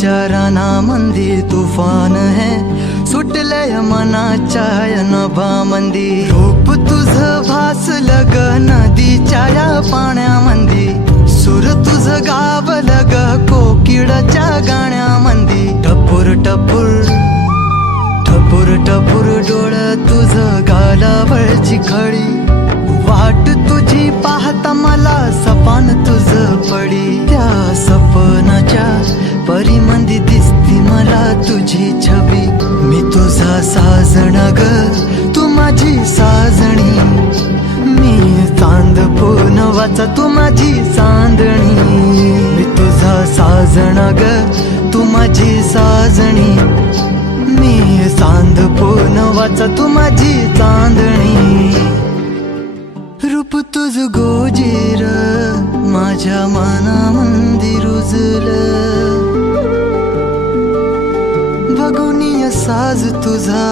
विचाराना मंदी तुफान है सुटलय मनाच्या नभामंदी रूप तुझं भासलं ग नदीच्या या पाण्यामंदी सूर तुझं गावलं ग कोकिळाच्या गाण्यामंदी टपूर टपूर टपूर टपूर डोळं तुझं गालावरची खळी वाट तुझी पाहता मला सपान तुझं पडी त्या सपनाच्या परिमंदी दिसती मला तुझी छबी मी तुझा साजणा ग तू माझी साजणी मी चांद पूनवाचा तू माझी चांदणी मी तुझा साजणा ग तू माझी साजणी मी चांद पूनवाचा तू माझी चांदणी रूप तुझ गोजीर माझ्या मनामंदी रुजलं बघुनिय साज तुझा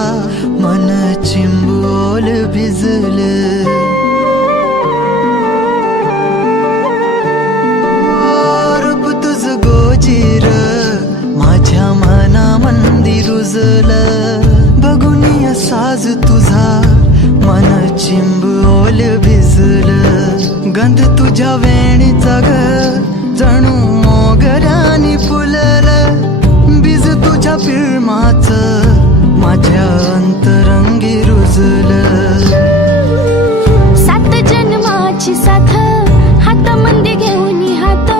मन चिंबोल भिजलं रूप तुझ गोजीर माझ्या मनामंदी रुजलं बघुनिय साज तुझा मन चिंबोल भिजलं गंध तुझ्या वेणीचा ग जणू मोगऱ्यानी फुललं बीज तुझ्या पिळमाचं माझ्या अंतरंगी रुजलं सात जन्माची साथ हातामंदी घेऊन हात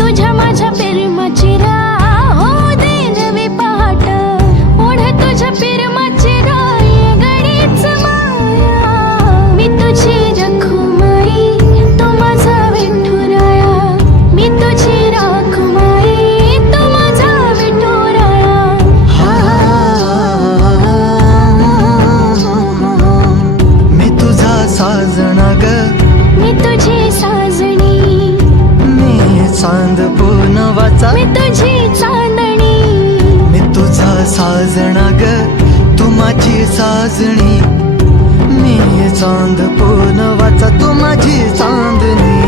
तुझ्या माझ्या प्रेमाची राह हो दे नवी पहाट ओढ तुझ्या प्रेमाची राह ये गडीच माया मी तुझी रखुमाई तू माझा विठुराया मी तुझी रखुमाई तू माझा विठुराया मी तुझा साजणा ग मी तुझी साजणी मी चांद पूनवाचा मी तुझी चांदणी मी तुझा साजणा ग तू माझी साजणी मी चांद पूनवाचा तू माझी चांदणी